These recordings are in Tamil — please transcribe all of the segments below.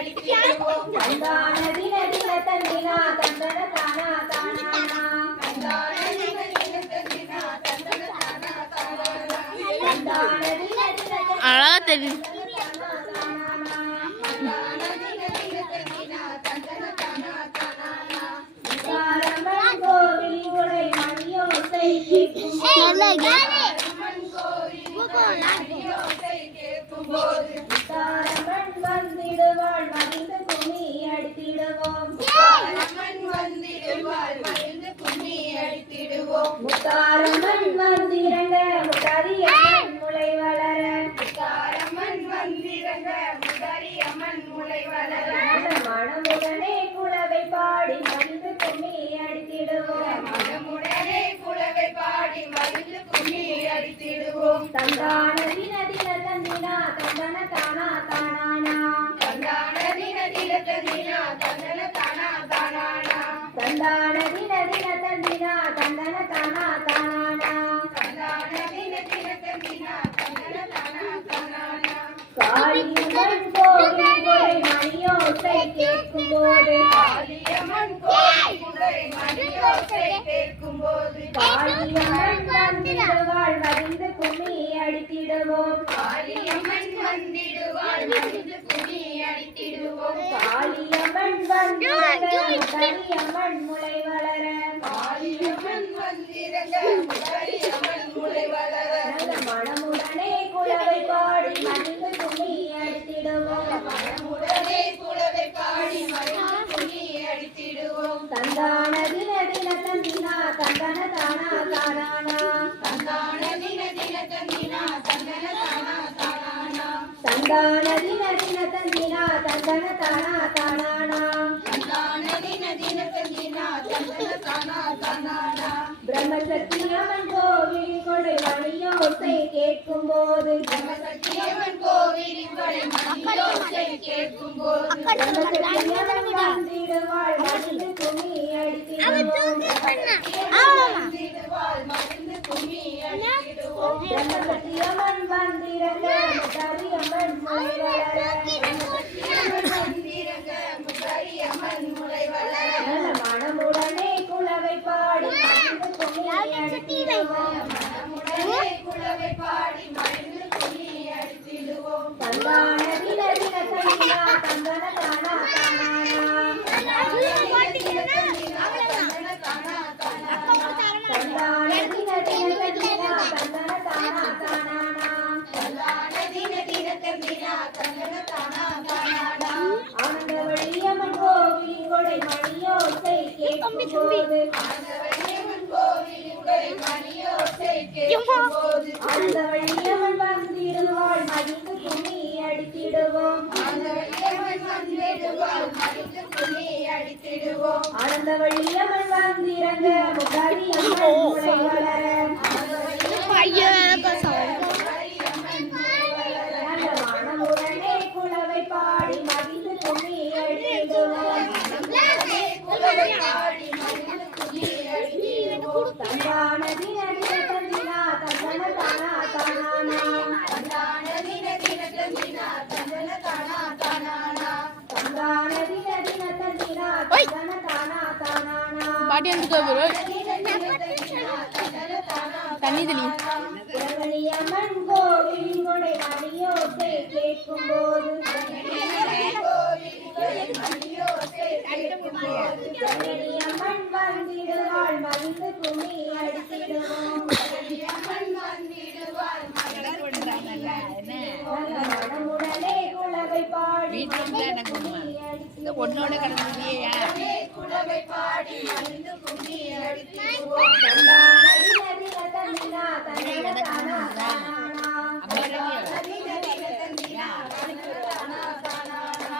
அடித்திடுவோம் தந்தான தின தின தந்தினா தந்தன தானா தானா தந்தான தின தின தந்தினா தந்தன தானா தானா தந்தான தின தின அழகா தெரியும் வந்திடுவாள் மகிழ்ந்து கும்மி அடித்திடுவோம் முத்தாரம்மன் வந்திரங்க முத்தாரியம்மன் முளை வளர மனமுடனே குலவை பாடி மகிழ்ந்து கும்மி அடித்திடுவோம் தந்தான தின தின தந்தினா தந்தன தானா தானானா தந்தான தின தின தந்தினா தந்தன தானா தானானா தந்தான தின தின தந்தினா தந்தன தானா தானானா தந்தான தின தின தந்தினா தந்தன தானா தானானா காளியம்மன் கோவில் கொடை மணியோசை கேட்கும்போது காளியம்மன் வந்திடுவாள் மகிழ்ந்து கும்மி அடித்திடுவோம் காளியம்மன் வந்திரங்க முளை வளர மனமுடனே குலவை பாடி மகிழ்ந்து கும்மி அடித்திடுவோம் தந்தான தின தின தந்தினா தந்தன தானா தானானா தந்தான தின தின தந்தினா தந்தன தானா தானானா தந்தான தின தின தந்தினா தந்தன தானா தானானா தந்தான தின தின தந்தினா தந்தன தானா தானானா பிரம்மசக்தியம்மன் கோவில் கொடை மணியோசை கேட்கும்போது பிரம்மசக்தியம்மன் கோவில் கொடை மணியோசை கேட்கும்போது பிரம்மசக்தியம்மன் வந்திடுவாள் மகிழ்ந்து கும்மி அடித்திடுவோம் பிரம்மசக்தியம்மன் வந்திரங்க முத்தாரியம்மன் முளை வளர மனமுடனே குலவை பாடி மகிழ்ந்து கும்மி அடித்திடுவோம் தந்தான தின தின தந்தினா தந்தன தானா தானானா தந்தான தின தின தந்தினா தந்தன தானா தானானா ஆனந்தவள்ளியம்மன் கோவில் கொடை மணியோசை கேட்கும்போது ஆனந்தவள்ளியம்மன் வந்திடுவாள் மகிழ்ந்து கும்மி அடித்திடுவோம் ஆனந்தவள்ளியம்மன் வந்திரங்க முத்தாரியம்மன் முளை வளர மனமுடனே குலவை பாடி மகிழ்ந்து கும்மி அடித்திடுவோம் தந்தான தின தின தந்தினா தந்தன தானா தானானா தந்தான தின தின தந்தினா தந்தன தானா தானானா தந்தான தின தின தந்தினா தந்தன தானா தானானா பாட்டி வந்து தண்ணி தண்ணி பிரகணியம்மன் கோவில் கொடை மணியோசை கேட்கும்போது பிரகணியம்மன் வந்திடுவாள் மகிழ்ந்து கும்மி அடித்திடுவோம் மனமுடனே குலவை பாடி பொண்ணோட கடந்துட்டியா தந்தான தின தின தந்தினா தந்தன தானா தானானா தந்தான தின தின தந்தினா தந்தன தானா தானானா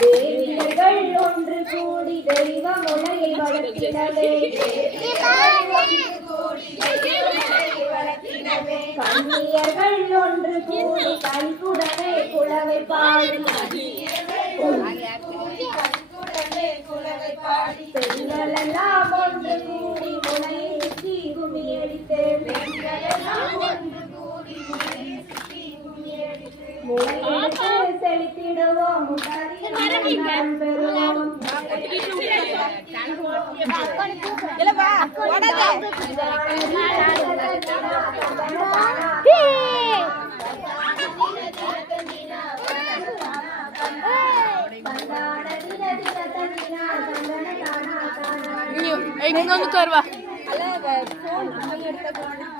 தேவியர்கள் ஒன்று கூடி தெய்வ முளையை வளர்த்திடவே கண்ணியர்கள் ஒன்று கூடி கல்குடனே குலவை பாடி பெண்களெல்லாம் ஒன்று கூடி முளையை எடுத்து செலுத்திடுவோம் முட்டாரியம் பெறுவோம் இங்க வந்து உட்காருவா. அல்ல ஃபோன் எடுத்துக்கோங்க.